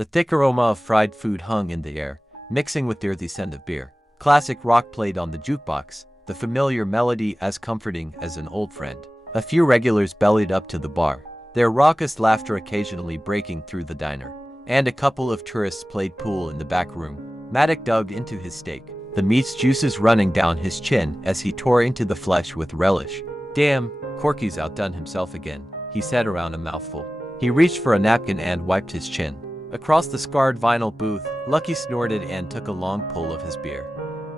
The thick aroma of fried food hung in the air, mixing with the earthy scent of beer. Classic rock played on the jukebox, the familiar melody as comforting as an old friend. A few regulars bellied up to the bar, their raucous laughter occasionally breaking through the diner. And a couple of tourists played pool in the back room. Maddox dug into his steak, the meat's juices running down his chin as he tore into the flesh with relish. Damn, Corky's outdone himself again, he said around a mouthful. He reached for a napkin and wiped his chin. Across the scarred vinyl booth, Lucky snorted and took a long pull of his beer.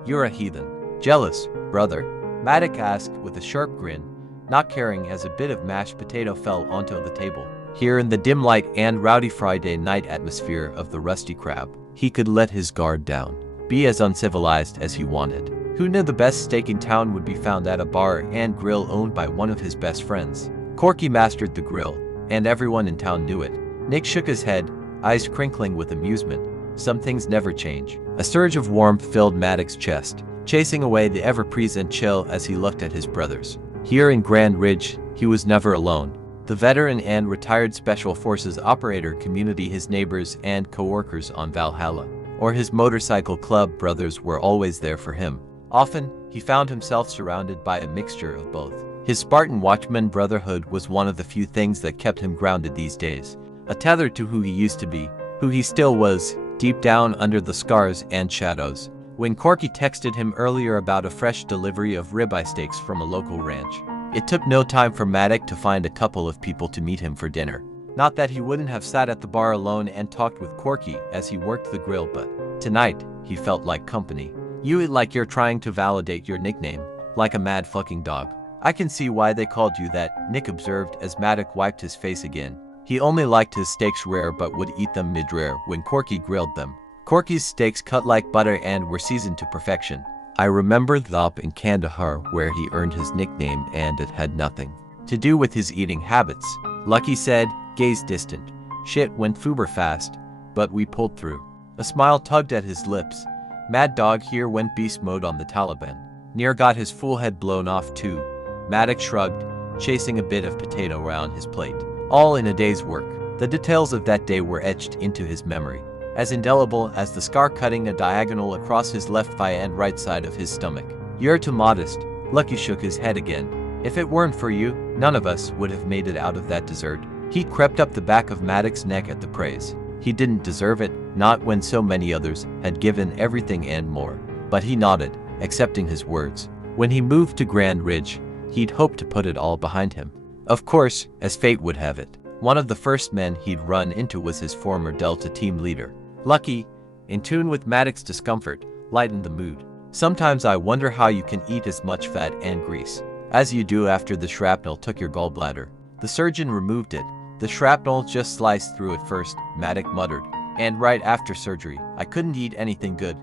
You're a heathen. Jealous, brother? Maddox asked with a sharp grin, not caring as a bit of mashed potato fell onto the table. Here in the dim light and rowdy Friday night atmosphere of the Rusty Crab, he could let his guard down, be as uncivilized as he wanted. Who knew the best steak in town would be found at a bar and grill owned by one of his best friends? Corky mastered the grill, and everyone in town knew it. Nick shook his head, eyes crinkling with amusement. Some things never change. A surge of warmth filled Maddox's chest, chasing away the ever-present chill as he looked at his brothers. Here in Grand Ridge, he was never alone. The veteran and retired Special Forces operator community, his neighbors and co-workers on Vallhalla, or his motorcycle club brothers were always there for him. Often, he found himself surrounded by a mixture of both. His Spartan Watchman brotherhood was one of the few things that kept him grounded these days, a tether to who he used to be, who he still was, deep down under the scars and shadows. When Corky texted him earlier about a fresh delivery of ribeye steaks from a local ranch, it took no time for Maddox to find a couple of people to meet him for dinner. Not that he wouldn't have sat at the bar alone and talked with Corky as he worked the grill, but tonight, he felt like company. You eat like you're trying to validate your nickname, like a mad fucking dog. I can see why they called you that, Nick observed as Maddox wiped his face again. He only liked his steaks rare but would eat them mid-rare when Corky grilled them. Corky's steaks cut like butter and were seasoned to perfection. I remember the op in Kandahar where he earned his nickname and it had nothing to do with his eating habits. Lucky said, gaze distant. Shit went fuber fast, but we pulled through. A smile tugged at his lips. Mad Dog here went beast mode on the Taliban. Near got his full head blown off too. Maddox shrugged, chasing a bit of potato around his plate. All in a day's work. The details of that day were etched into his memory, as indelible as the scar cutting a diagonal across his left thigh and right side of his stomach. You're too modest. Lucky shook his head again. If it weren't for you, none of us would have made it out of that dessert. He crept up the back of Maddox's neck at the praise. He didn't deserve it, not when so many others had given everything and more. But he nodded, accepting his words. When he moved to Grand Ridge, he'd hoped to put it all behind him. Of course, as fate would have it, one of the first men he'd run into was his former Delta team leader. Lucky, in tune with Maddox's discomfort, lightened the mood. Sometimes I wonder how you can eat as much fat and grease as you do after the shrapnel took your gallbladder. The surgeon removed it. The shrapnel just sliced through at first, Maddox muttered. And right after surgery, I couldn't eat anything good.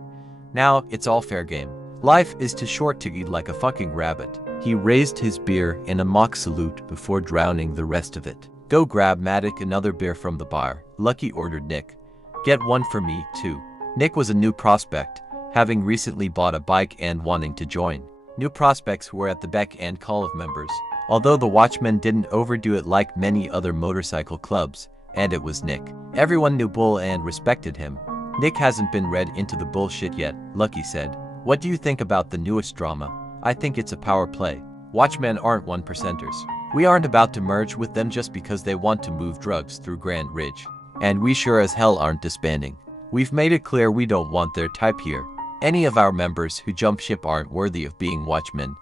Now, it's all fair game. Life is too short to eat like a fucking rabbit. He raised his beer in a mock salute before drowning the rest of it. Go grab Maddox another beer from the bar, Lucky ordered Nick. Get one for me, too. Nick was a new prospect, having recently bought a bike and wanting to join. New prospects were at the beck and call of members, although the Watchmen didn't overdo it like many other motorcycle clubs, and it was Nick. Everyone knew Bull and respected him. Nick hasn't been read into the bullshit yet, Lucky said. What do you think about the newest drama? I think it's a power play. Watchmen aren't 1%ers. We aren't about to merge with them just because they want to move drugs through Grand Ridge. And we sure as hell aren't disbanding. We've made it clear we don't want their type here. Any of our members who jump ship aren't worthy of being watchmen.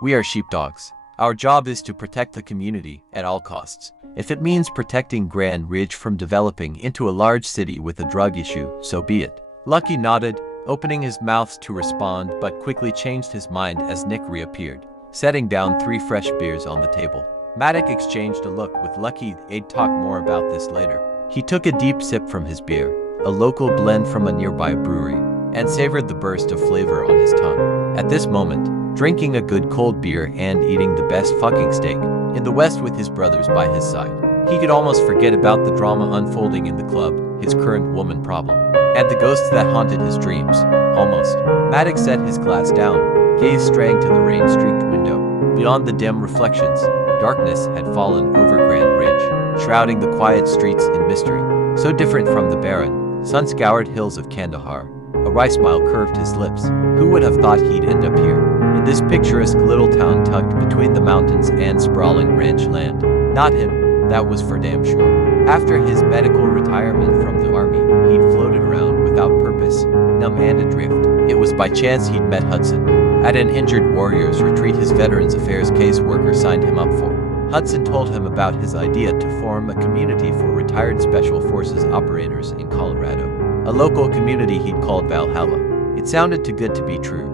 We are sheepdogs. Our job is to protect the community at all costs. If it means protecting Grand Ridge from developing into a large city with a drug issue, so be it. Lucky nodded, opening his mouth to respond but quickly changed his mind as Nick reappeared, setting down 3 fresh beers on the table. Maddox exchanged a look with Lucky. They'd talk more about this later. He took a deep sip from his beer, a local blend from a nearby brewery, and savored the burst of flavor on his tongue. At this moment, drinking a good cold beer and eating the best fucking steak in the West with his brothers by his side, he could almost forget about the drama unfolding in the club, his current woman problem, and the ghosts that haunted his dreams. Almost. Maddox set his glass down, gaze straying to the rain-streaked window. Beyond the dim reflections, darkness had fallen over Grand Ridge, shrouding the quiet streets in mystery. So different from the barren, sun-scoured hills of Kandahar. A wry smile curved his lips. Who would have thought he'd end up here, in this picturesque little town tucked between the mountains and sprawling ranch land? Not him, that was for damn sure. After his medical retirement from the army, he'd floated around without purpose, numb and adrift. It was by chance he'd met Hudson at an injured warrior's retreat his Veterans Affairs caseworker signed him up for. Hudson told him about his idea to form a community for retired Special Forces operators in Colorado, a local community he'd called Vallhalla. It sounded too good to be true,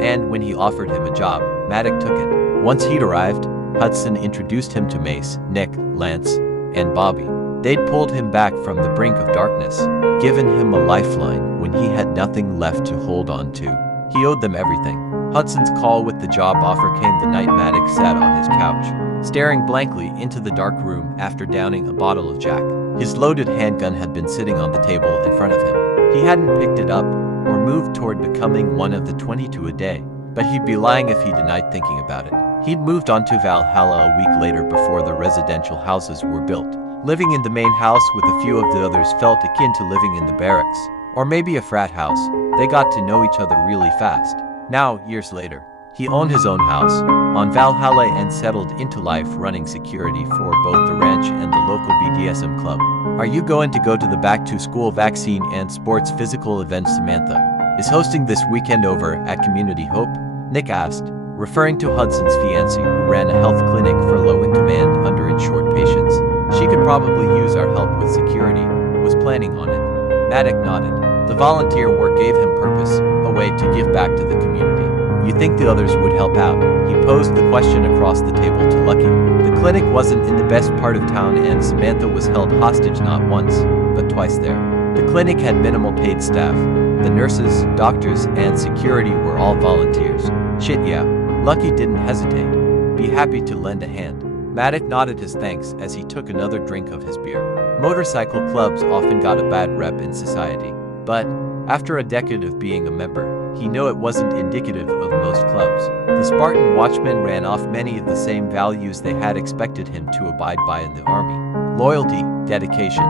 and when he offered him a job, Maddock took it. Once he'd arrived, Hudson introduced him to Mace, Nick, Lance, and Bobby. They'd pulled him back from the brink of darkness, given him a lifeline when he had nothing left to hold on to. He owed them everything. Hudson's call with the job offer came the night Maddock sat on his couch, staring blankly into the dark room after downing a bottle of Jack. His loaded handgun had been sitting on the table in front of him. He hadn't picked it up or moved toward becoming one of the 22 a day, but he'd be lying if he denied thinking about it. He'd moved on to Vallhalla a week later before the residential houses were built. Living in the main house with a few of the others felt akin to living in the barracks, or maybe a frat house. They got to know each other really fast. Now, years later, he owned his own house on Vallhalla and settled into life running security for both the ranch and the local BDSM club. Are you going to go to the back-to-school vaccine and sports physical event Samantha is hosting this weekend over at Community Hope? Nick asked, referring to Hudson's fiancée who ran a health clinic for low-in-command underinsured patients. She could probably use our help with security, was planning on it. Maddock nodded. The volunteer work gave him purpose, a way to give back to the community. You think the others would help out? He posed the question across the table to Lucky. The clinic wasn't in the best part of town and Samantha was held hostage not once, but twice there. The clinic had minimal paid staff. The nurses, doctors, and security were all volunteers. Shit yeah. Lucky didn't hesitate. Be happy to lend a hand. Maddock nodded his thanks as he took another drink of his beer. Motorcycle clubs often got a bad rep in society, but after a decade of being a member, he knew it wasn't indicative of most clubs. The Spartan Watchman ran off many of the same values they had expected him to abide by in the army: loyalty, dedication,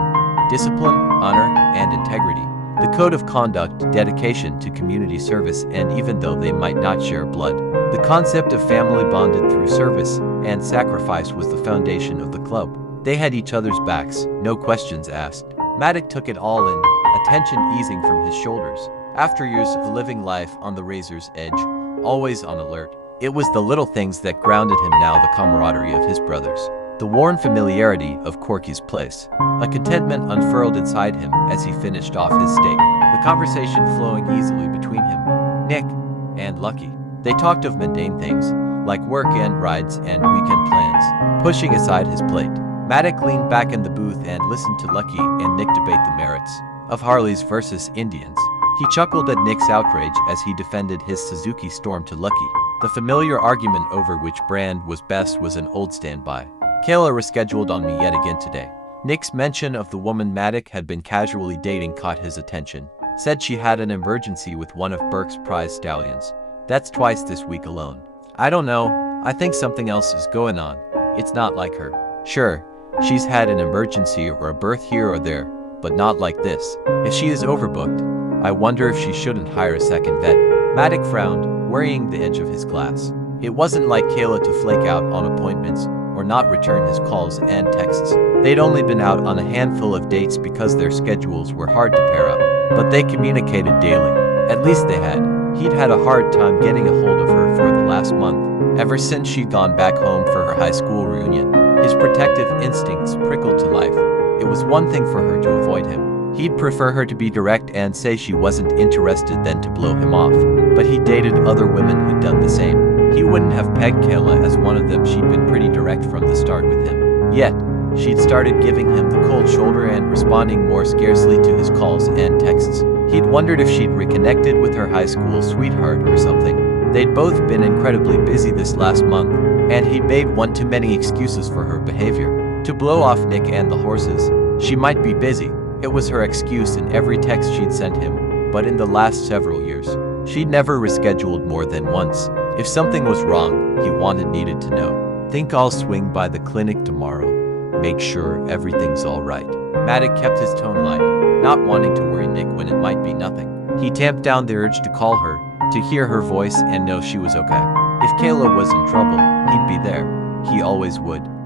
discipline, honor, and integrity. The code of conduct, dedication to community service, and even though they might not share blood, the concept of family bonded through service and sacrifice was the foundation of the club. They had each other's backs, no questions asked. Maddock took it all in, attention easing from his shoulders. After years of living life on the razor's edge, always on alert, it was the little things that grounded him now: the camaraderie of his brothers, the worn familiarity of Corky's place. A contentment unfurled inside him as he finished off his steak, the conversation flowing easily between him, Nick, and Lucky. They talked of mundane things, like work and rides and weekend plans. Pushing aside his plate, Maddock leaned back in the booth and listened to Lucky and Nick debate the merits of Harleys versus Indians. He chuckled at Nick's outrage as he defended his Suzuki Storm to Lucky. The familiar argument over which brand was best was an old standby. Kayla rescheduled on me yet again today. Nick's mention of the woman Maddock had been casually dating caught his attention. Said she had an emergency with one of Burke's prize stallions. That's twice this week alone. I don't know, I think something else is going on. It's not like her. Sure, she's had an emergency or a birth here or there, but not like this. If she is overbooked, I wonder if she shouldn't hire a second vet. Maddock frowned, worrying the edge of his glass. It wasn't like Kayla to flake out on appointments or not return his calls and texts. They'd only been out on a handful of dates because their schedules were hard to pair up, but they communicated daily. At least they had. He'd had a hard time getting a hold of her for the last month, ever since she'd gone back home for her high school reunion. His protective instincts prickled to life. It was one thing for her to avoid him. He'd prefer her to be direct and say she wasn't interested than to blow him off, but he dated other women who'd done the same. He wouldn't have pegged Kayla as one of them. She'd been pretty direct from the start with him. Yet, she'd started giving him the cold shoulder and responding more scarcely to his calls and texts. He'd wondered if she'd reconnected with her high school sweetheart or something. They'd both been incredibly busy this last month, and he'd made one too many excuses for her behavior. To blow off Nick and the horses, she might be busy. It was her excuse in every text she'd sent him, but in the last several years, she'd never rescheduled more than once. If something was wrong, he needed to know. Think I'll swing by the clinic tomorrow. Make sure everything's all right. Maddock kept his tone light, not wanting to worry Nick when it might be nothing. He tamped down the urge to call her, to hear her voice and know she was okay. If Kayla was in trouble, he'd be there. He always would.